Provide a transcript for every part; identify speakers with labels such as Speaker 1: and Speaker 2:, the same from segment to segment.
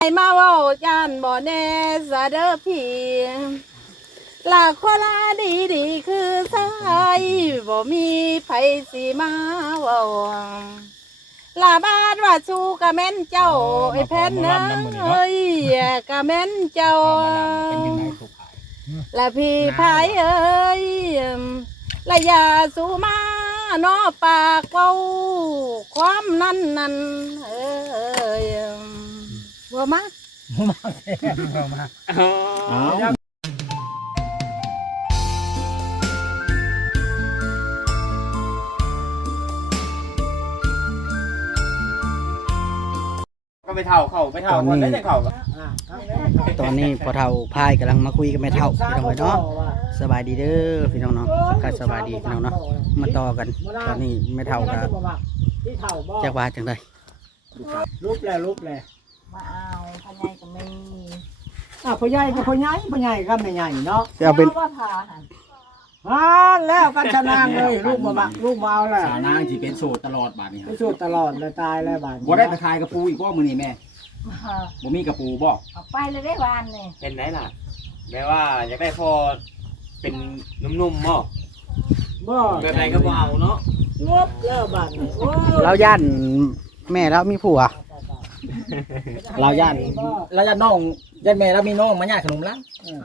Speaker 1: มาเว้าจานบ่แน่ซะเด้อพี่หลากคนลาดีคือสายบ่มีไผสิมาเว้าลาบาดว่าสู้กะแม่นเจ้าไอ้แผ่นเอ้ยกะแม่นเจ้าและพี่พายเอ้ยและอย่าสู้มาเนาะปากเว้าความนั้นเอ้ยบ่มา
Speaker 2: ก็ไม่เท่าเขาไม่เท่าคนได้แต่เขา
Speaker 3: ตอนนี้พอเฒ่าพายกำลังมาคุยกับแม่เฒ่าพี่น้องเนาะสบายดีเด้อพี่น้องเนาะก็สบายดีพี่น้องเนาะมาต่อกันตอนนี้แม่เฒ่าก็จักว่าจังได๋
Speaker 4: รูปแล
Speaker 1: มาเอาพ่อใหญ่ก็มี
Speaker 4: พ่อใหญ่ก็พ่อใหญ่พ่อใหญ่ก็ไม่ใหญ่เนาะ
Speaker 3: จะเอาเป็น
Speaker 1: ว่าพาหัน
Speaker 4: แล้วกันชนะเลยลูกมาบักลูกมาเอาแล้ว
Speaker 2: สาวนางที่เป็นโสดตลอดบาดนี้
Speaker 4: ไปสู้ตลอดเลยตายแล้วบาด
Speaker 2: บ่ได้ตะคายกระปูอีกบ่มื้อนี้แม่
Speaker 1: มา
Speaker 2: บ่มีกระปูบ่
Speaker 1: เอาไปเลยได้วานนี่
Speaker 5: เป็นไหนล่ะแม้ว่าอยากได้พอเป็นนุ่มๆบ่
Speaker 4: บ่
Speaker 5: แบบไหนก็บ่เอาเนาะ
Speaker 4: งบแล้วบาดนี้โอ้
Speaker 3: เราย่านแม่แล้วมีผัว
Speaker 2: เราย่านน้องย่านแม่แล้วมีน้องมาญาติขนมลัง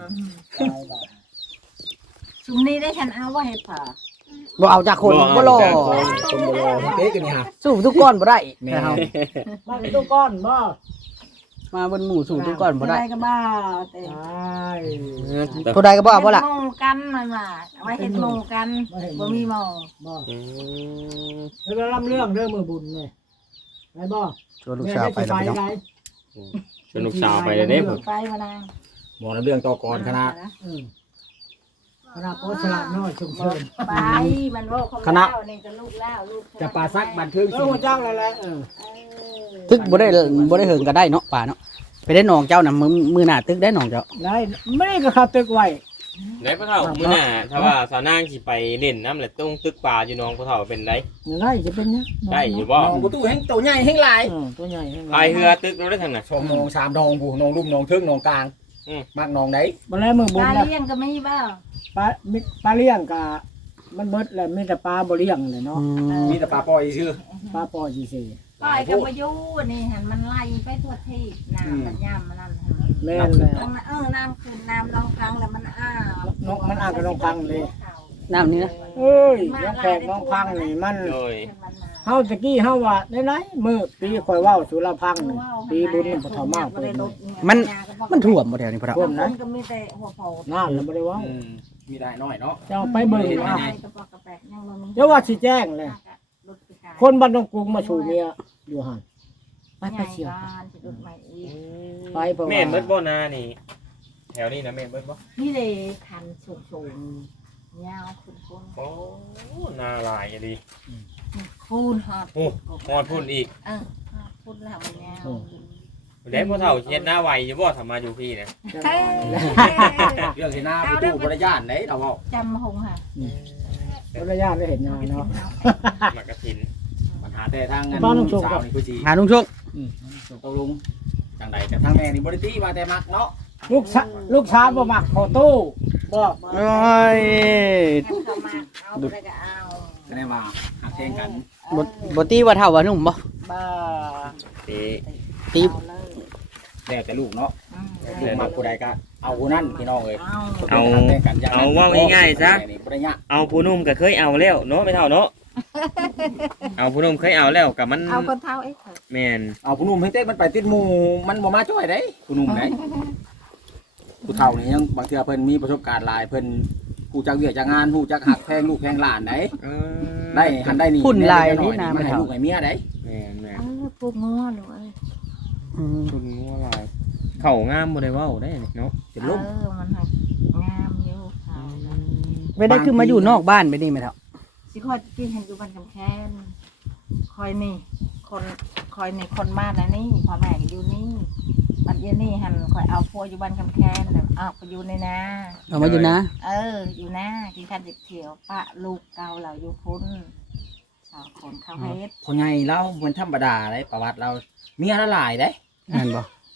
Speaker 1: ชุมนี้ได้ฉันเอาว่าเห็ดผ่า
Speaker 3: บ่เอาจากคนบ่รอ
Speaker 2: คนบ่รอเอ๊ะกันนี่ฮะ
Speaker 3: สู้ทุกก้อนบ่ได้
Speaker 2: แม่
Speaker 3: แต่เฮา
Speaker 4: มาเป็นตัวก้อนบ่
Speaker 3: มาบนหมู่สู้ทุกก้อนบ่ได้
Speaker 1: ก็บ้าแต่
Speaker 4: ตาย
Speaker 3: ตัวใดก็บ่เอาบ่ล่ะ
Speaker 1: เฮ็ดหมู่กันหน่อยมาเอาไว้เห็ดหมู่กันบ่มีหมู่
Speaker 4: บ่
Speaker 5: อืม
Speaker 4: แล้วรับเรื่องเรื่องมือบุญเลยไปบ่
Speaker 3: ชวนลูกสาวไปแล้วพี่น้อง
Speaker 5: ชวนลูกสาวไปเลยเด้ผม
Speaker 1: ไปมานาง
Speaker 2: บ่เรื่องต่อก่อนคณะ
Speaker 4: คณะโพสลาดน้อยชุมชน
Speaker 1: ไปมันว่าเขา
Speaker 2: คณะ
Speaker 1: เล่านี่ก็ลูกเล่าลูก
Speaker 2: จะปลาซักบันทึก
Speaker 4: ลูกเจ้าแล้วแหละ
Speaker 3: ตึกบ่ได้เหิงก็ได้เนาะป่าเนาะไปได้หนองเจ้าน่ะมือหน้าตึกได้หนองเจ้า
Speaker 4: ได้ไม่ได้ก็ขับตึกไว้
Speaker 5: ไหนพ่อเฒ่ามื้อหน้าถ้าว่าสาวนางสิไปเล่นน้ำแหละต้องตึกปลาอยู่น้องพ่อเฒ่าเป็นได
Speaker 4: ได้จะเป็นเนี่ย
Speaker 5: ได้อยู่บ่
Speaker 2: น้องกูตู้แห้งตัวใหญ่แห้งหลาย
Speaker 4: ตัวใหญ่
Speaker 5: พายเรือตึกเราได้ทางน่ะ
Speaker 2: ชมน้อง3น้องผู้น้องลุ่มน้องทึ่งน้องกลางมักน้องไหน
Speaker 4: มาแล้วมือบุ
Speaker 1: ป
Speaker 4: ญ
Speaker 1: ลา
Speaker 4: แล้ว
Speaker 1: เลี้ยงก็มีบ้า
Speaker 4: ปลาเลี้ยงกะมันเบิดแล้วมีแต่ปลาบ่เลี้ยงเลยเนาะ
Speaker 2: มีแต่ปลาปล่อยชื่อ
Speaker 4: ปลาปอจีซี
Speaker 1: ปล่อยกับประยุนี่หันมันไล่ไปทั่วที่น้ำมันย่ำมันนั่น
Speaker 4: แม่นแล้ว
Speaker 1: น้ำคืนน้ำลองครั้งแล้วมันอ้า
Speaker 4: น้องมันอ่านกับน้องพังเลย
Speaker 3: น้ำนี้นะ
Speaker 4: เอ้ยน้องแขกน้องพังนี่มัน
Speaker 5: โดย
Speaker 4: เฮาตะกี้เฮาว่าได้ไหนมือปีข่อยเว้าสุรพังนี่ปีบุญนี่บ่เท่ามาเพิ่น
Speaker 3: มันท่วมบ่แถวนี้พ่อเฒ่า
Speaker 4: ท่วมนะ
Speaker 1: ก็มีแต่หัวโผล่
Speaker 4: นั่นแล้วบ่ได้เว้า
Speaker 2: มีได้น้อยเนาะ
Speaker 4: เจ้าไปเบิ่งเอา
Speaker 1: กระปอกกระแปกยังบ่มี
Speaker 4: เดี๋ยวว่าสิแจ้งเลยคนบ้านดงกรุงมาสู่เมียอยู่หั่นไปเชียวไปบ่
Speaker 5: แม่นเบิดบ่นานี่ แถวนี้นะแม่นเบิดบ่
Speaker 1: นี่เลยคันสูงยาวคุณ
Speaker 5: โอ้นาหลายดี
Speaker 1: คูณฮอด
Speaker 5: โอ้ฮอดพุ่นอีก
Speaker 1: คูณแล้วมันยาว
Speaker 5: เด้พ่อเฒ่าเฮ็ดหน้าไวอยู่บ่ถ้ามาอยู่พี่นะ
Speaker 2: เรื่องที่หน้าผู้ตู้บริญาณไหนเราเอา
Speaker 1: จำหงค่ะ
Speaker 4: ภรรยาได้เห็นงานเนาะ
Speaker 5: หมากกระถิน
Speaker 2: ปัญหาแต่ทาง
Speaker 4: บ้านน้องชม
Speaker 2: สาวนี่กูจี
Speaker 3: หาลุงช่วง
Speaker 2: ตกลงจังใดกับทางแม่นี่บริตี้มาแต่มักเนาะ
Speaker 4: ลูกชายบ่มักพอตู้บอก
Speaker 3: โอ้ย
Speaker 1: เข้ามาเอาไปก็เอา
Speaker 2: ก็ได้ว่าหักเพลงกัน
Speaker 3: บ่ตีว่าเฒ่าว่าหนุ่มบ่
Speaker 4: บ้า
Speaker 5: เด้
Speaker 3: ตี
Speaker 2: แล้วแต่ลูกเนาะลูกมักผู้ใดก็เอาผู้นั้นพี่น้องเลย
Speaker 5: เอาว่าง่ายๆซะ
Speaker 2: บริญาณ
Speaker 5: เอาผู้หนุ่มก็เคยเอาแล้วเนาะไม่เท่าเนาะ เอาผู้หนุ่มเคยเอาแล้วกับมัน
Speaker 1: เอาคนเท้าเอ้
Speaker 5: แม่น
Speaker 2: เอาผู้หนุ่มให้เต้มันไปติดหมู่มันบ่มาช่วยได้ผู้หนุ่มไหนผู้เฒ่านี่ยังบางเทื่อเพิ่นมีประสบการณ์หลายเพิ่นผู้จักเวียกจักงานผู้จักหักแพงลูกแพงหลานไหน ได้หันได้นี่
Speaker 3: พุ่นลายนี่นะ
Speaker 2: ไม่
Speaker 3: แม่
Speaker 2: ให้
Speaker 3: เฒ่า
Speaker 2: ลูกให้เมียได้
Speaker 5: แม่นแม่น
Speaker 1: พูดง้อหนู
Speaker 5: ชุนงัวลายเข่างามบ่ได้เว้าได้เนาะ
Speaker 2: เป็นลม
Speaker 1: มันหักงามอยู่เขา
Speaker 3: ไม่ได้คือมาอยู่นอกบ้านไปนี่แม่เฒ่า
Speaker 1: สิคอยกินเห็นอยู่บ้านกำแค้นคอยนี่คนบ้านนะนี่พ่อแม่อยู่นี่บัดเดี๋ยวนี้หันคอยเอาพัวอยู่บ้านกำแค้นเอาไปอยู่ในนา
Speaker 3: เอามาอยู่นะ
Speaker 1: อยู่นะกินข้าวเด็กเถียวปะลูกเก่าเราอยู่พุ่นสาวคนเข้าเฮ็ด
Speaker 2: คนใหญ่เราเหมือนธรรมดาเลยประวัติเราเมียละหลายได้
Speaker 3: นั่นบ่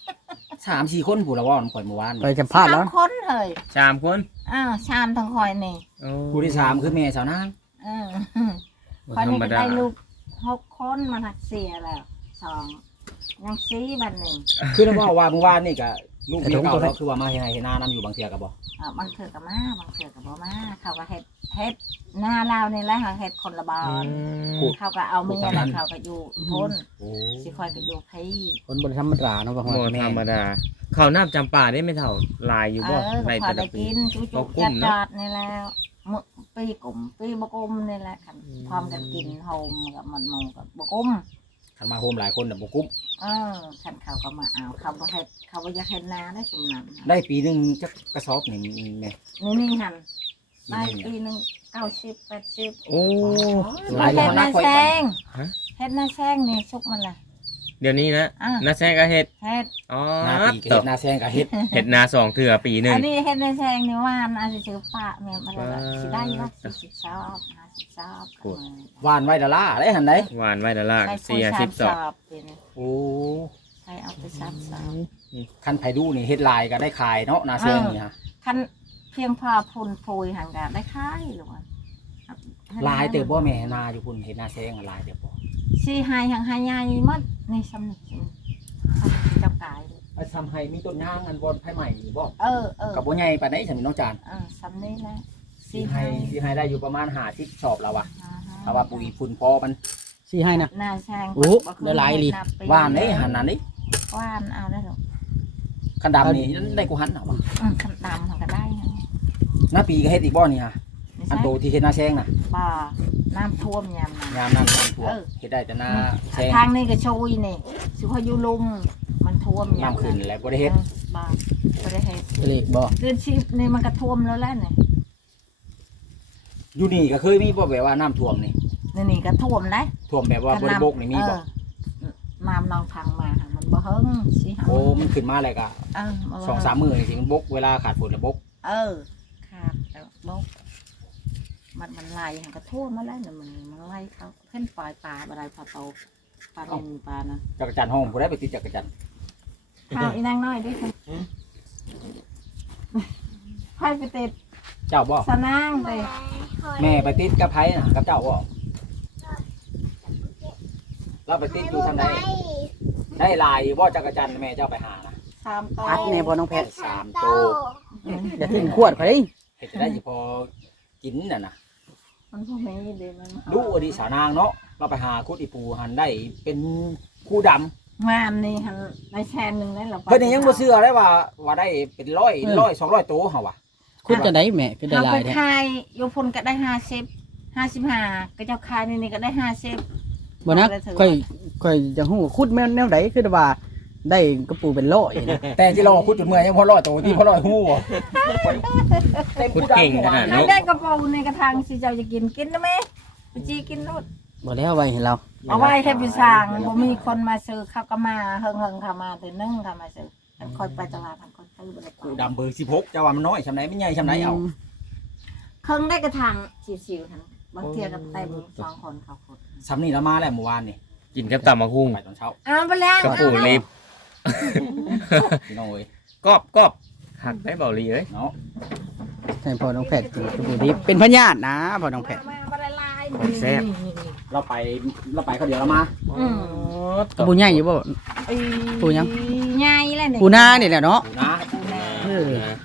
Speaker 2: 3-4 คนผู้ละเว้านำข่อยเมื่อวาน
Speaker 3: ไปสัมภาษณ์แล้ว
Speaker 1: คนเฮ้ย
Speaker 5: 3 คน
Speaker 1: ชามทั้งคอยนี่
Speaker 5: โอ้
Speaker 2: ผู้ที่3คือแม่สาวนาง
Speaker 1: เออ
Speaker 5: บ่
Speaker 1: คอย
Speaker 5: ธร
Speaker 1: นี่
Speaker 5: รม
Speaker 1: ก็
Speaker 5: ดา
Speaker 1: ได้ลูก6 คนมาหักเสียแล้ว2ยังซีบัดหนึ่ง
Speaker 2: คือแล้วว่าเมื่อวานนี่ก็ลูกเมียเก่าเราคือว่ามาเฮ็ดให้เฮ็ดนานํอยู่บางเทื่อก็บ่
Speaker 1: บางเถื่อกับมาบางเถื่อกับบ่มาเขาก็เฮ็ดหน้าเรานี่แหละเขาเฮ็ดคนละบอลเขาก็เอาเมียแล้วเขาก็อยู่พ้น
Speaker 2: โอ้
Speaker 1: สิคอยก็อยู่พี่
Speaker 3: คนบ่ธรรมดาเนาะบ่ฮอ
Speaker 5: บ่
Speaker 3: ด
Speaker 5: ธรรมดาข้าวน้ำจำปาได้ไม่เท่าลายอยู่บ่
Speaker 1: ก็
Speaker 5: ใน
Speaker 1: พอ
Speaker 5: แต่
Speaker 1: ได้
Speaker 5: ละปี
Speaker 1: กินจุจุ
Speaker 5: กุ้
Speaker 1: จั
Speaker 5: ม
Speaker 1: ด
Speaker 5: เนอะ
Speaker 1: จัดนี่แล้วมื้อปีกลมปีบ่กลมนี่แหละคันพร้อมกันกินโฮมกับมันหมูกับบ่กลม
Speaker 2: คันมาโฮมหลายคนน่ะบ่กุ้ม
Speaker 1: คันเขาก็มาเอาเขาบ่เฮ็ดเขาบ่อยากเฮ็ดนาได้ซุมนั้น
Speaker 2: ได้ปีหนึงจักกระสอบนี่แม่
Speaker 1: นี่หั่นได้ปีหนึง90 80
Speaker 5: โอ้
Speaker 2: หลาย
Speaker 1: เฮ็ด
Speaker 2: คน
Speaker 1: นา
Speaker 2: นะข่อย
Speaker 1: แซ
Speaker 2: กัน
Speaker 1: ง
Speaker 5: ฮะ
Speaker 1: เฮ็ดนาแซงนี่ชุกมันล่ะ
Speaker 5: เดี๋ยวนี้นะ
Speaker 1: อ่ะ
Speaker 5: นาแซงก็เฮ็ด
Speaker 1: เฮ็ด
Speaker 5: อ๋อ
Speaker 2: หน้าปีก็เฮ็ดหน้าแซงก็เฮ็ด
Speaker 5: เฮ็ดนา2เทื่อปีหนึง
Speaker 1: อันนี้เฮ็ดนาแซงนี่ว่านอาจจะซื้อปะแม่นบ่ได้ว่าสิได้ว่า40ชอบ50ชอบ
Speaker 2: หวานไว้ดะล่าได้หั่นได้
Speaker 5: หวานไว้ดะลาก
Speaker 1: ใส่ปุ๋ย
Speaker 5: 40
Speaker 1: ส
Speaker 5: สอ
Speaker 1: อบ บเป็น
Speaker 2: โอ้
Speaker 1: ใส่เอาไป3 สอบ
Speaker 2: คันไผดูนี่เฮ็ดลายก็ได้ขายเนาะหน้าแซงนี่ฮะ
Speaker 1: คันเพียงพอพุ่นโพยหังกะได้ขายหรือว่า
Speaker 2: ลายเติบบ่แม่นาอยู่พุ่นเฮ็ดหน้าแซงอะลายเติบบ่
Speaker 1: สิหายหังหายใหญ่หมดนี่ซ้ำนี่เจ้ากาย
Speaker 2: ไอ้ทำให้มีต้นยางอันบอนไผใหม่นี่บ่
Speaker 1: เออ
Speaker 2: ก็บ่ใหญ่ปานใดซั่นน้องจาน
Speaker 1: ซ้ำนี่แหละ
Speaker 2: สิให้ได้อยู่ประมาณ50ชอบแล้วว่ะถ้าว่าปุ๋ยฝุ่นพอมัน
Speaker 3: สิให้นะ
Speaker 1: หน้าแซง
Speaker 3: โอ้ได้หลายอีหลี
Speaker 2: หวานเด้หั่นนั่นนี่
Speaker 1: หวานเอาได้หรอ
Speaker 2: คันดำนี่ได้กูหันเอาว่ะ
Speaker 1: คันดำเขาก็ได้นะ
Speaker 2: หน้าปีก็เฮ็ดอีกบ่นี่ฮะอันโตที่เฮ็ดหน้าแซงน่ะ
Speaker 1: บ่น้ำท่วมยามนั้น
Speaker 2: ยามนั้นน้ำท่วมเฮ็ดได้แต่หน้าแซง
Speaker 1: ทางนี้ก็โชยนี่สิพายุลุมมันท่วมยาม
Speaker 2: น้ำขึ้นแล้วบ่ได้เฮ็ด
Speaker 1: บ่ได้เฮ็ด
Speaker 3: เลขบ่
Speaker 1: เดือน10นี่มันก็ท่วมแล้วแหละนี่
Speaker 2: อยู่นี่ก็เคยมีบ่แบบว่าน้ำท่วมนี่
Speaker 1: นี่ก็ท่วมนะ
Speaker 2: ท่วมแบบว่าบ่ได้บกนี่มีบ่
Speaker 1: น้ำนองพังมาค่ะมันบ่เฮิงสิหา
Speaker 2: โอ้มันขึ้นมาแล้วก็ 2-3 มื้อนี่สิมันบกเวลาขาดฝนแล้วบก
Speaker 1: ขาดแล้วบกมันไหลหันกระท่วมมาแล้วเนี่ยมันไหลเขาเพิ่นปล่อยปลาอะไรพอโตปลาเป็นปลานะ
Speaker 2: จักรจันทร์ห้องบ่ได้ไปติดจักรจันทร์
Speaker 1: ข้าวอีนางน้อยด้วยค่ะไผไปติด
Speaker 2: เจ้าบ่
Speaker 1: สนางเด้
Speaker 2: แม่ไปติดกับไผน่ะกับเจ้าบ่เราไปติดอยู่ทางใดได้ลายบ่จักรจันทร์แม่เจ้าไปหานะ
Speaker 1: 3ตัว
Speaker 3: อัดแน่บ่น้องแพทย์
Speaker 2: 3ตัว
Speaker 3: อย่าทิ้งขวดไป
Speaker 2: เฮ็ดจะได้สิพอกินน่ะนะ
Speaker 1: มันบ่มีเด้มัน
Speaker 2: รู้อดีสานางเนาะเราไปหาคุดอีปูหันได้เป็นคู่ดำ
Speaker 1: งานนี่หันได้แชนนึงได้แล้ว
Speaker 2: เพิ่นนี่ยังบ่เชื่อได้ว่าได้เป็น100 200ตัวเฮาว่ะ
Speaker 3: คุณจะได้แม่คือได้
Speaker 1: เรา
Speaker 3: หลา
Speaker 1: ไป
Speaker 3: ยแท้
Speaker 1: ขายอยู่พุ่นก็ได้55ก็เจ้าขายนี่ก็ได้50
Speaker 3: บ่นะค่อยจะฮู้ว่าคุดแม่นแนวใดคือว่าได้กระปูเป็นร้อยนะ
Speaker 2: แต่ที่เราคุดจนเมื่อยยังพอ100ตัวที่พอ100ฮู้บ่เต็ม
Speaker 5: คุ
Speaker 2: คู่
Speaker 5: ด
Speaker 2: ดำ
Speaker 5: เก่งขนาด
Speaker 1: ไม่
Speaker 5: นั้น
Speaker 1: ได้กระเป๋าในกระทางสิเจ้าจะกินได้ไหมไปจีกินรถ
Speaker 3: บ่แล้วไว้ให้เรา
Speaker 1: เอาไว้ให้พี่สร้างบ่มีคนมาซื้อเขาก็มาเฮิงเข้ามาแต่นึงเข้ามาซื้อมันคอยไปตลาดมันคอยซื้อบ่ได้
Speaker 2: คู่ดำเบอร์16เจ้าว่ามันน้อยซำไหนมันใหญ่ซำไหนเอา
Speaker 1: เครื่องได้กระทางชิวๆทั้งบางเที่ยก็เต็ม2คนเขาคน
Speaker 2: ซำนี่แล้วมาแล้วเมื่อวานนี่
Speaker 5: กินกับตำมะฮุ่ง
Speaker 2: ไปตอนเช้า
Speaker 1: เอาไปแล้ว
Speaker 5: กระปูรีบ
Speaker 2: พี่น้องเอ้ย
Speaker 5: กอบหักได้เบาลีเอ้ย
Speaker 2: เนาะ
Speaker 3: ให้พ่อน้องแพทย์กินกระปูดิบเป็นพญาตินะพ่อน้องแพทย์
Speaker 1: มาบ่ได้ลาย
Speaker 2: เราไปเขาเดี๋ยวเรามา
Speaker 3: กระปูใหญ่อยู่บ่ ปูยัง
Speaker 1: ใหญ่แล้วนี่
Speaker 3: ปูนานี่แหละเนาะ
Speaker 2: ดูนะ
Speaker 3: เออ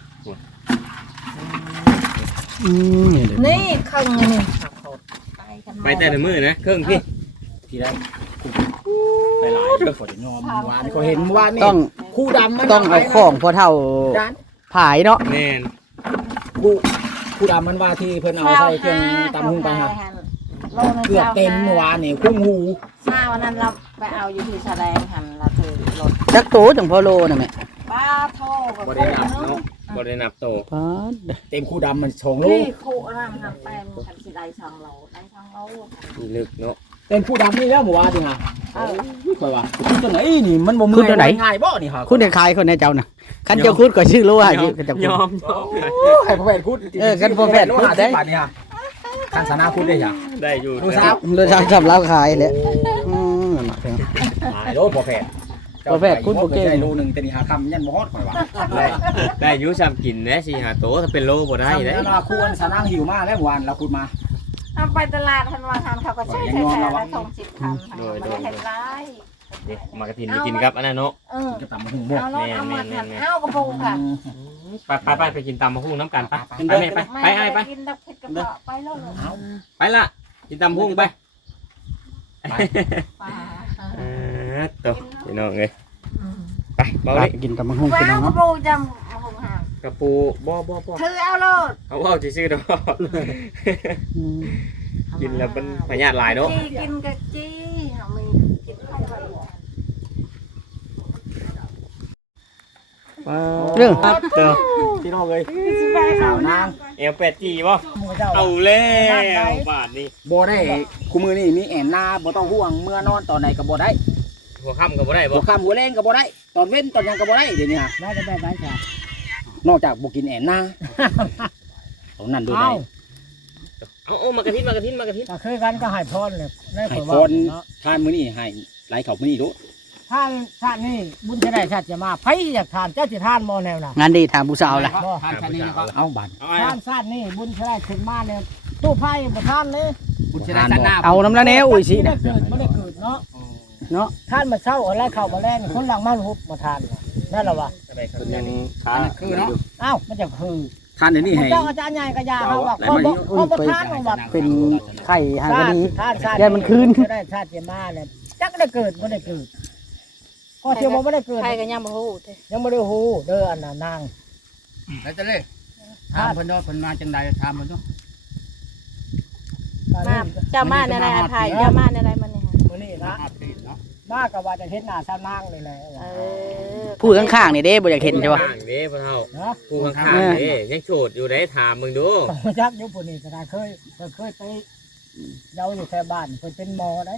Speaker 3: นี่เด้อ
Speaker 1: นี่เครื่องนี่ไปกัน
Speaker 5: ไปแต่ละมื้อนะเครื่องพี่
Speaker 2: ทีแรกไปหลายฝนงอมเมื่อวานก็เห็นเมื่อวานนี่
Speaker 3: ต้อง
Speaker 2: คู่ดำมัน
Speaker 3: ต้องเอาของพ่อเฒ่า
Speaker 2: จาน
Speaker 3: ผายเนาะ
Speaker 5: แม่น
Speaker 2: คู่ดำมันว่าที่เพิ่นเอาใส่เครื่องตำหุงไปฮะ
Speaker 1: โลนึง
Speaker 2: เกือบเต็มเมื่อวานนี่คุ้งหู
Speaker 1: เช้าวันนั้นเราไปเอาอยู่ที่แสดงหันเราถือรถ
Speaker 3: จักโตจังพ่อโลน่ะแม่
Speaker 1: ป้าโทรกับ
Speaker 2: บ่ได้นับเนาะ
Speaker 5: บ่ได้นับโต
Speaker 3: ป๊าด
Speaker 2: เต็มคู่ดำมัน2โล
Speaker 1: นี่โคอะไรมันทำไปมันทำสิได้ช่องเราได้ช่องเรา
Speaker 5: นี่ลึกเนาะ
Speaker 2: เต็มคู่ดำนี่แล้วเมื่อวานนี่ฮะ
Speaker 1: เออ
Speaker 2: ค่อยว่าคุณจังไหนนี่มันบ่มือง่ายบ่นี่ฮะ
Speaker 3: คุณได้ขายคนในเจ้าน่ะคันเจ้าคุณก็ชื่อโลหะอยู่คันเจ้าคุณ
Speaker 5: ยอม
Speaker 2: ให้พ่อแพทย์คุด
Speaker 3: กันพ่อแพทย์คุดได้
Speaker 2: บาทนี่ฮะคันสนาคุดได้จ้ะ
Speaker 5: ได้อยู่
Speaker 2: ดูสาว
Speaker 3: รสชาติสำหรับขายแหละอืมมาเถอะ
Speaker 2: ตายโลพ่อแพทย์
Speaker 3: ตัวแพทย์คุณบ่เก่ง
Speaker 2: ได้โลนึงแต่นี่หาคำยันบ่ฮอดข่อยว่า
Speaker 5: ได้อยุซ้ำกินนะ4 5โตถ้าเป็นโลบ่ได้
Speaker 2: ได้
Speaker 5: เด้
Speaker 2: แล้วควรสนางหิวมากแล้ววานเราพูดมา
Speaker 1: เอาไปตลาดทันวันทานเขาก็ใช้แท้ๆแล้วทง10 คำไม่ได้เห็นไร
Speaker 5: เด็กมากระถินไปกินครับอันนั้นเนาะ
Speaker 2: จะตำมาหุงบ่
Speaker 1: เอารถเอามาทันเอากระปุกค่ะ
Speaker 5: ไปกินตำมะฮุ่งน้ำกันไปไป
Speaker 1: กินดับเผ็ดกระเพาะไปแล้วเหรอ
Speaker 5: ไปละกินตำมะฮุ่งไป
Speaker 1: ป่า
Speaker 5: ตัวพี่น้องเลยไปเบา
Speaker 3: ครั
Speaker 5: ดิ
Speaker 3: บกินตำบักหุ่ง
Speaker 1: ว้า
Speaker 3: พี่น้อง
Speaker 1: วกระ
Speaker 3: เนาะ
Speaker 1: ปุกจำหงหาง
Speaker 5: กระปูบ่
Speaker 1: ถือเอาโลด
Speaker 5: เอาว่าซื่อๆดอก
Speaker 3: อืม
Speaker 5: กินแล้วเป็นพยาธิหลายเนาะ
Speaker 1: จี้กินกะจี้เอามีกินไข่ไว้
Speaker 3: เรื่อง
Speaker 5: เด้อ
Speaker 2: พี่น้องเลยสาวนาง
Speaker 5: เอวเป็ดจีบ่เอาแล้วบาทนี้
Speaker 2: บ่ได้คู่มือนี่มีแอนนาบ่ต้องห่วงเมื่อนอนตอนไหนก็บ่ได้
Speaker 5: หัวค่ำก็บ่ได้บ่
Speaker 2: หัวค่ำหัวแรงก็บ่ได้ตอนเว้นตอนหยังก็บ่ได้เดี๋ยวนี้ฮะ
Speaker 4: ได้ได้ได้จ้ะ
Speaker 2: นอกจากบ่กินแอนนาตรงนั้นด้วยได้
Speaker 5: เอามากระทิน
Speaker 4: ก็คือกันก็ให้พรเลยได้
Speaker 2: ให้
Speaker 4: ผล
Speaker 2: ค
Speaker 4: ว่าน เนาะ
Speaker 2: ทานมื้อนี้ให้ไหลเข้ามื้อนี้ดู
Speaker 4: ท่านชาตินี้บุญจะได้ชาติจะมาไผอยากทานเจ้าสิทานบ่แนวน่ะ
Speaker 3: งานดีถามผู้สาวล่ะ
Speaker 4: บ่
Speaker 2: ทานชาตินี้ก็เอาบัตร
Speaker 4: ทานชาตินี้บุญจะได้ขึ้นมาเนี่ยตู้ไผ่บ่ทานเลย
Speaker 2: บุญชนะชาติหน้า
Speaker 3: เอาน้ำละแนวอุ้ยสิ
Speaker 4: บ่ได้
Speaker 3: นะ
Speaker 4: เกิดบ่ได้เกิดเนาะ
Speaker 3: เนาะ
Speaker 4: ท่านมาเช้าอะไรเข้ามาแรงคนหลังมาหุบมาทานนั่นแหละวะ
Speaker 5: คนยัง
Speaker 2: ทานคือเนาะ
Speaker 4: อ้าวมันจะคือ
Speaker 2: ทานเดี๋ยวนี้ให้
Speaker 4: เจ้าอาจารย์ใหญ่ก็ยาเขาว่าเขาบ่ทานว่า
Speaker 3: เป็นไข่หางกะดี
Speaker 4: ทานชาติ
Speaker 3: ยันมันคืน
Speaker 4: จะได้ชาติจะมาเนี่ยจักได้เกิดบ่ได้เกิดก็เชื่อว่าบ่ได้เกิด
Speaker 1: ใครก็ยังบ่ฮู้เด้
Speaker 4: ยังบ่ได้ฮู้เด้ออันน่ะนาง
Speaker 2: แล้วจะเลยถามเพิ่นเนาะเพิ่นมาจังใดถามเพิ่นเนาะ
Speaker 1: มาเจ้ามาในไรอาไทยเจ้ามาในไรมันนี่ฮะ
Speaker 4: มื้อนี้นะมาก็ว่าจะเห็นหน้าชาวนางนี่แหละ
Speaker 3: ผู้ข้างๆนี่เด้บ่อยากเห็นใช่ป่ะ
Speaker 5: ข้างเด้พ่อเฒ่า
Speaker 4: เนาะ
Speaker 5: ผู้ข้างๆเด้ยังโฉดอยู่ได้ถามมึงดู
Speaker 4: จักอยู่ผู้นี้ก็ได้เคยไปเยาอยู่แถวบ้านเพิ่นเป็นหมอได้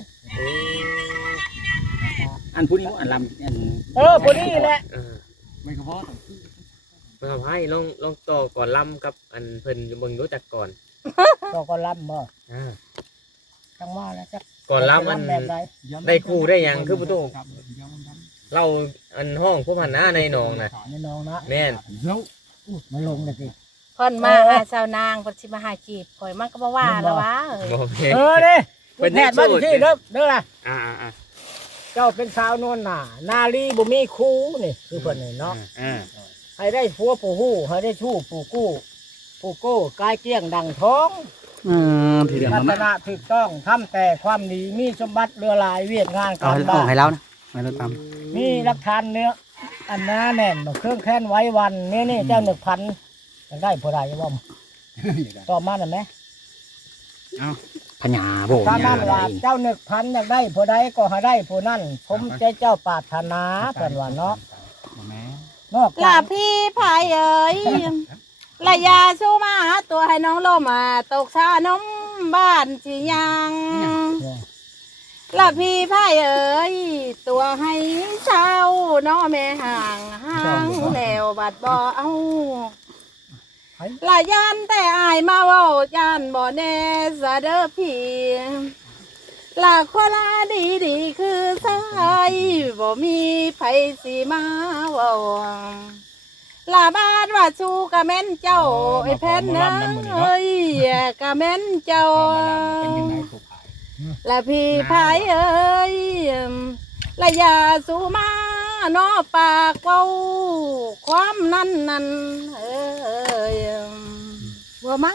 Speaker 2: อันผู้นี้อันลำอัน
Speaker 4: ผู้นี้แหละ
Speaker 2: ไม่ก็พอ
Speaker 5: พ่อให้ลองต่อก่อนล่ำกับอันเพิ่นเบิ่งรู้จักก่อน
Speaker 4: ก็ก็ลำบ่
Speaker 5: อ่า
Speaker 4: จังว่าแล้วจัก
Speaker 5: ก่อนล่ำมัน
Speaker 4: แบบใด
Speaker 5: ได้คู่ได้หยังคือประตูเราอันห้องผู้พันหน้าในหนองน่ะ
Speaker 4: ในน้องนะ
Speaker 5: แม่น
Speaker 4: มันลงเลยสิ
Speaker 1: เพิ่นมาหาสาวนางเพิ่นสิมาหาจีบข่อยมันก็บ่ว่าแล้ววะ
Speaker 5: บ่แม่น
Speaker 4: เด้
Speaker 5: เป็น
Speaker 4: แพทย์มาที่เด้อล่ะ
Speaker 5: อ่า
Speaker 4: เจ้าเป็นสาวนวลหนานาลีบ่มีครูนี่คือเพิ่นนี่เนาะ ให้ได้ผัวผู้ฮู้ให้ได้ชู้ผู้กู้ผู้โก้กายเกลี้ยงดังท้อง
Speaker 3: ทีเดียว
Speaker 4: พัฒนาถูกต้องทำแต่ความดีมีสมบัติเรือหลายเวียดงาน
Speaker 3: เอา
Speaker 4: การ
Speaker 3: อ
Speaker 4: บ้า
Speaker 3: อก
Speaker 4: น
Speaker 3: ให้เรานะให้เราตาม
Speaker 4: มีหลักฐานเนื้ออันน้าแน่นเครื่องแค้นไว้วันนี่เจ้า1,000จะได้ผู้ใดว่าต่อมาน่ะแม่
Speaker 2: พญาโบ
Speaker 4: ถ้า
Speaker 2: ญา
Speaker 4: นั่น
Speaker 2: อะไร
Speaker 4: ว่าเจ้า1,000อยากได้ผู้ใดก็ให้ได้ผู้นั้นผมใจเจ้าปรารถนาเพิ่นว่าเนาะนอก
Speaker 1: ลา
Speaker 4: จาก
Speaker 1: พี่พายเอ้ยละยาสู้มาหาตัวให้น้องลมมาตกชานมบ้านสิยังละพี่พายเอ้ยตัวให้เช้าน้อแม่ห่างแล้วบัดบ่เอาละยันแต่อายมาเว้ายันบ่แน่ซะเด้อพี่ละคนละดีคือสายบ่มีไผสิมาเว้าลาบาดว่าชูกะแม่นเจ้าไอ้แผ่นเอ้ยกะแม่นเจ้าละพี่พายเอ้ยละอย่าสู้มาเนาะปากเว้าความนั้นเอ้ยบ่มา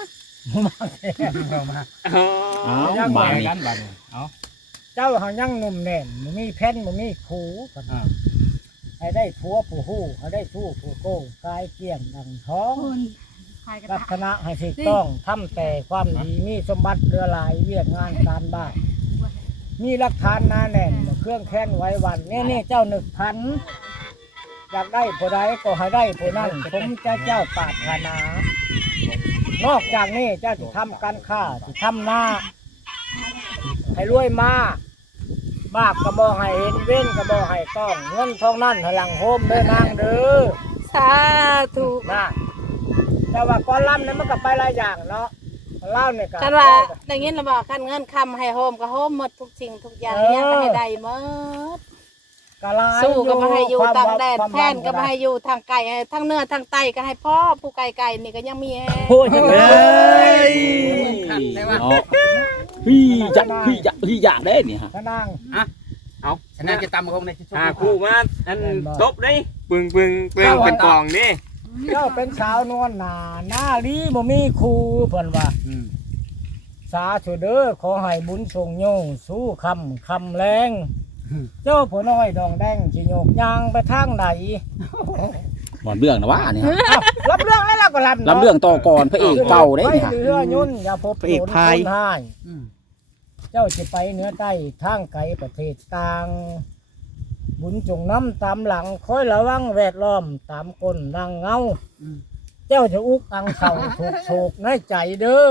Speaker 2: เอาบานี่
Speaker 4: เจ้าหายังหนุ่มแน่นบ่มีแผ่นบ่มีครูให้ได้ผัวผู้ฮู้ให้ได้ชู้ผู้โก้กายเกลี้ยงดังท้องลักษณะให้ถูกต้องทำแต่ความดีมีสมบัติเรือหลายเวียดงานการบ้านมีหลักฐานหนาแน่นเครื่องแค้นไว้วันนี่เจ้า1,000อยากได้ผู้ใดก็ให้ได้ผู้นั้นผมจะเจ้าปรารถนานอกจากนี้เจ้าจะทำการค้าจะทำหน้าให้รวยมาบาปกระบอกให้เห็นเว้นกระบอกให้ต้องเงินทองนั่นให้หลังโฮมเด้อนางเด้อ
Speaker 1: สาธุ
Speaker 4: นะแต่ว่าก้อนล่ำนั้นมันก็ไปหลายอย่างเนาะเล่าเนี่ยก็
Speaker 1: คันว่าได้ยินแล้วบอกคันเงินคำให้โฮมก็โฮมหมดทุกสิ่งทุกอย่างเนี่ยก็ให้ได้หมด
Speaker 4: กะลาย
Speaker 1: สู้ก็มาให้อยู่ต่างแดน
Speaker 4: ความ
Speaker 1: แพนก็มาให้อยู่ทางไก่ทางเหนือทางใต้ก็ให้พ่อผู้ไก่นี่ก็ยังมีแฮง
Speaker 3: โอ้ยเอ้ย
Speaker 2: พี่จักพี่อยากได้นี่ฮะ
Speaker 4: พระนาง
Speaker 3: เอาชนะจะตำคงในชุด
Speaker 5: คู่มาอันตบได้ปึงเป็นกองนี่
Speaker 4: เจ้าเป็นสาวนวลหนาหน้าลีบ่มีครูเพิ่นว่าสาธุเด้อขอให้บุญส่งโยงสู้คำแรงเจ้าผู้น้อยดองแดงสิโยกยางไปทางไหน
Speaker 2: หมอนเรื่องนะว่าเนี่ย
Speaker 4: อ้าวรับเรื่องแล้วเราก็รับนาะ
Speaker 2: ลำเรื่องต่อก่อนพระเอกเก่าได้นี่ฮะ
Speaker 4: ไปเรือยุ่นอย่าพบโดนคนให้เจ้าจะไปเหนือใต้ทางไกลประเทศต่าง บุญจงน้ำตามหลังคอยระวังแวดล้อมตามก้นดังเงาเจ้าจะอุกอังเข่าถูกโศกในใจเด้อ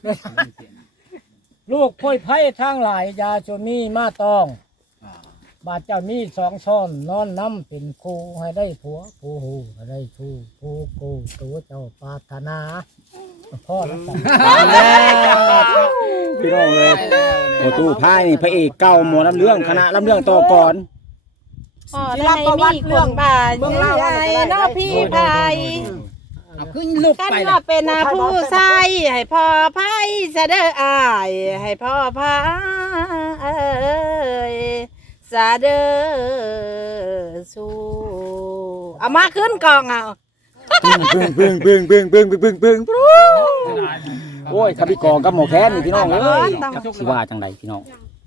Speaker 4: ลูกพ่อยไผ่ทางหลายยาจนมีมาตอง บาดเจ้ามี2ช้อนนอนน้ำเป็นครูให้ได้ผัวผู้หูให้ได้ชู้ผู้กูตัวเจ้าปรารถนาพ่อแล้วกัน
Speaker 2: พี่น้องเลยโอ้ตู้พายนี่พระเอกเก่าหมอลำเรื่องคณะลำเรื่องต่อก่อน
Speaker 1: อ๋อได้มีคนบ้าชื่อไอ้น้อพี่พาย
Speaker 3: ขึ้นลูก
Speaker 1: กัน
Speaker 3: ไป
Speaker 1: ว่าเป็นผู้ชายให้พ่อพายเสด็จอายให้พ่อพายเสด็จสู้เอามาขึ้นกองเอา
Speaker 2: โอ้ยขับพี่กองกับหมอแค้นนี่พี่น้องเอ้ยสิว่าจังใดพี่น้อง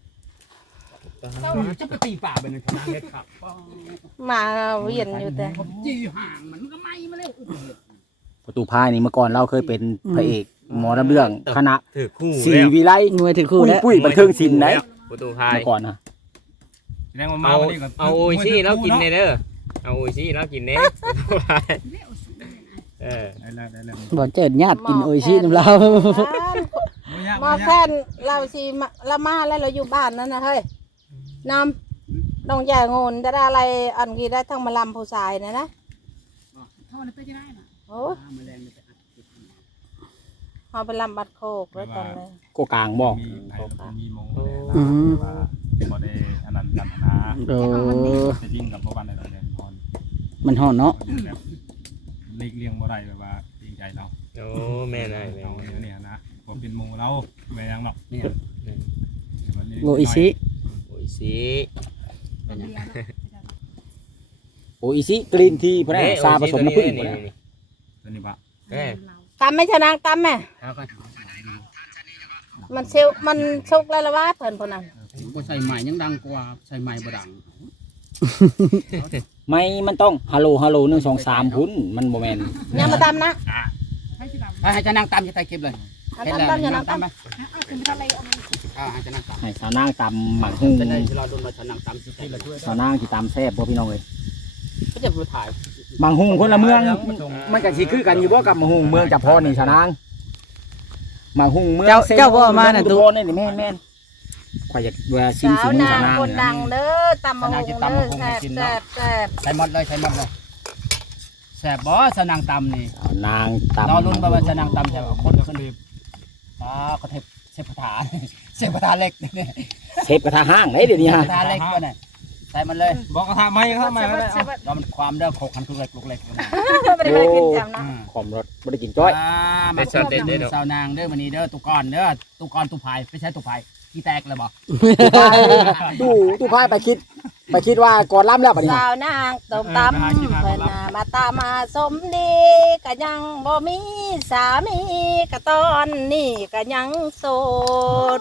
Speaker 3: จะไปตีป่าเป็นขนาดเล็กครับ
Speaker 1: มาเวียนอยู่แต่
Speaker 3: จีห่างมันก็ไหม้มาแล้ว
Speaker 2: ประตูพายนี่เมื่อก่อนเราเคยเป็นพระเอกหมอลำเรื่องคณะ
Speaker 5: ถือคู่
Speaker 2: สีวิไล
Speaker 3: หน่วยถือคู่แล้ว
Speaker 2: ปุ้ยบันเทิงศิลป์ไหน
Speaker 5: ประตูพาย
Speaker 2: เมื่อก่อนนะ
Speaker 5: เอาโออิชิแล้วกินเนเด้อเอาโออิชิแล้วกินเน่ประตูพาย
Speaker 3: บ่เจิดญาติกินโออิชิน้ำเรา
Speaker 1: มาแฟนเราสิละมาแล้วเราอยู่บ้านนั่นนะเฮ้ยนำต้องแย่งนจะได้อะไรอันกี่ได้ทั้งมาลำผู้ชายนะโอ้เอาไปลำบัดโคกแล้วตอนนี้
Speaker 2: โกกลางบอก
Speaker 6: มีมง
Speaker 3: อืม
Speaker 6: ว่าบ่ได้อันนั้นกันนะ
Speaker 3: โอ้
Speaker 6: จะยิ่งกับบ่วันใดเลยพร
Speaker 3: มันห่อนเนาะ
Speaker 6: แบบเลีกเลี่ยงบ่ได้แบบว่าจริงใจเรา
Speaker 5: โอ้แม่นายแม่
Speaker 6: เราเนี่ยนะผมเป็นหมู่เราไม่ยังหรอก
Speaker 3: โออิชิ
Speaker 5: โออิชิ
Speaker 2: โอ้อีซิกรีนทีพระซาผสมน้ำผึ้ง
Speaker 5: นี่
Speaker 6: ตัวนี้ปะ
Speaker 1: ตำไม่ชนะตำแม่มันเซลมันชุกแล้วละว่าเพิ่นคนนั้น
Speaker 3: บ่ใส่ใหม่ยังดังกว่าใส่ใหม่บ่ดัง
Speaker 2: ไม่มันต้องฮัลโหลฮัลโหล1 2 3พุ่นมันบ่แม่น
Speaker 1: ยังมาตำนะ
Speaker 3: ให้จะนั่งตามจะไต่เก็บเลย
Speaker 1: ตำอย่านั่งตำ
Speaker 3: ให้จะนั่งตาม
Speaker 2: ให้สาวนางตำหมักหุ่ง
Speaker 3: จะได้เราโดนมาจะนั่งตามสิที่ละช่วย
Speaker 2: สาวนางที่ตำแซ่บบ่พี่น้องเอ้ย
Speaker 3: ก็จะบ่ถ่าย
Speaker 2: หมักหุ่งคนละเมืองมันก็สิคือกันอยู่บ่กับหมักหุ่งเมืองจับพรนี่สาวนางหมักหุ่งเมืองตัวนี่แม่นข่อยอยากว่าชิม
Speaker 1: สาว
Speaker 2: ฝีมือ
Speaker 1: นา
Speaker 2: สาง วนาง
Speaker 1: คนดังเด้อตำมะฮงเด้อแซ่บแซ่บแซ่บ
Speaker 3: ใส่หมดเลยใส่หมดเลยแซ่บบ่สนางตำนี่
Speaker 2: สาวนางตำ
Speaker 3: รอลุ้นว่าสนางตำจะคนขึ้นป้าเขาเทพเสพประธานเสพประธานเล็กนี่
Speaker 2: เชฟกระทะห้างไหนเดี๋ยวนี้
Speaker 3: ป
Speaker 2: ฮะ
Speaker 3: ระธานเล็กก็ได้ใส่มันเลย
Speaker 6: บอกกระทะไหมกระทะไหมก็ได้
Speaker 3: เรามันความเด้อโขกหันคือเล็กลูกเล็ก
Speaker 1: ไม่ได้ไปกินจำนะ
Speaker 2: ขอมรสบ่ได้กินจ้อย
Speaker 3: มาชอบสาวนางเด้อวันนี้เด้อตุกอนเด้อตุกอนตุภายไม่ใช่ตุภายที่แตกเลยบอก
Speaker 2: ตู้พายไปคิดว่าก่อนล้ำแล้วบัดนี้
Speaker 1: สาวนางต้มตำเพิ่นน่ะมาตามมาสมดีก็ยังบ่มีสามีก็ตอนนี้ก็ยังโสด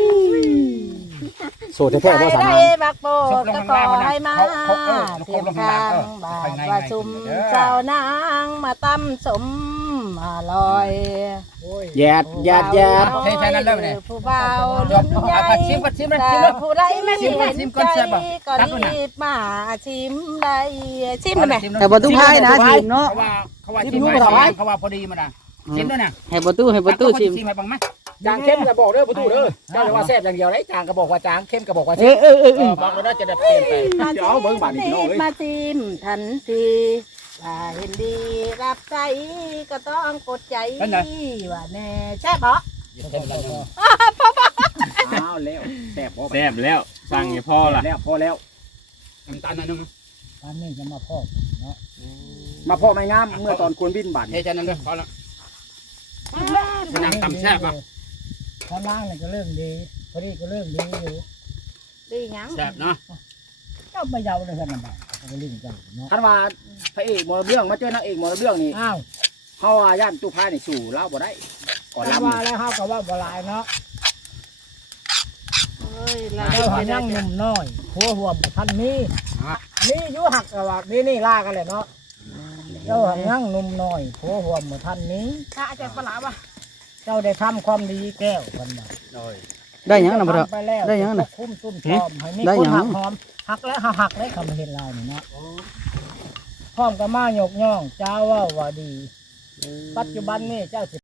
Speaker 2: โสดแท้ๆบ่สาวนาง
Speaker 1: ได้บักโบกก็ขอให้มาเทียมทางบาทว่าชุมสาวนางมาตำสมอร่อย
Speaker 2: แยด
Speaker 1: ผู้บ่าวรุ่นใหญ่แต่ผู้ใดไม่เห็นใจก็รีบมาชิมได้ชิมไหม
Speaker 3: แต่ประตูพายนะชิมเนาะ
Speaker 4: เขาว่าชิมเขาว่าพอดีมันนะชิมด้วยนะ
Speaker 3: ให้ประตูชิม
Speaker 4: ชิมให้บังไหม
Speaker 2: จางเข้มก็บอกเด้อประตูเด้อเจ้าจะว่าแซ่บอย่างเดียวได้จางก็บอกว่าจางเข้มก็บอกว่า
Speaker 3: เอ
Speaker 2: แซ่บ
Speaker 3: อ
Speaker 2: บอกแล้วจะได้เปลี่ยนไปเดี๋ยวเอาเบิ่งบาดนี้พี่น้องเอ้ย
Speaker 1: มาชิมทันทีว่าเห็นดีรับใจก็ต้องกดใจว่าแน่ใช่ปะ
Speaker 2: อ้าวแล้วแซ่บบ่
Speaker 5: แซ่บแล้วสั่งให้พ่อล่ะ
Speaker 2: แล้วพอแล้ว
Speaker 3: น้ำตาลหน่อยนึง
Speaker 4: ตอนนี้จะมาพ่อเนาะ
Speaker 2: มาพ่อไม่งามเมื่อตอนควรบินบัตร
Speaker 3: เฮ้ยจานนั้นเด้อพอแล้ว นางตำแซ่บปะ
Speaker 4: ข้างล่างนี่ก็เริ่มดีพอดีก็เริ่มดีอยู่
Speaker 1: ดีหยัง
Speaker 3: แซ่บเนาะ
Speaker 4: เจ้าไม่เยาเลยท่านน่ะก็ลิ้นเจ้าเนาะ
Speaker 2: คันว่าพระเอกหมอเรื่องมาเจอนางเอกหมอเรื่องนี่
Speaker 4: อ้าว
Speaker 2: เฮาว่าย่านตู้พายนี่สู่เล่าบ่ได้ก่อน
Speaker 4: แต่
Speaker 2: ลำ
Speaker 4: ว่าแล้วเฮาก็ว่าบ่หลายเนาะ
Speaker 1: เอ้ยลา
Speaker 4: เจ้าหายังหนุ่มน้อยหัวหัวบ่ทันมีมีอยู่หักก็ว่านี่ล่ากันแหละเนาะเจ้าหายังหนุ่มน้อยหัวหัวบ่ทันมี
Speaker 1: ถ้าอาจารย์ปลาบ่ะ
Speaker 4: เจ้าได้ทำความดีแก้วกันบ่
Speaker 3: ได้หยังนะบ่เด้อ
Speaker 4: ไปแล้ว
Speaker 3: ได้หยังน่ะ
Speaker 4: คุ้มตุ้มทอมให้มี
Speaker 3: ได้
Speaker 4: คน
Speaker 3: หยัง
Speaker 4: หักหอมหักแล้วหักแล้วคำเห็นลายนี่เนาะพร้อมกับมายกย่องเจ้าว่าดี ปัจจุบันนี่เจ้าสิ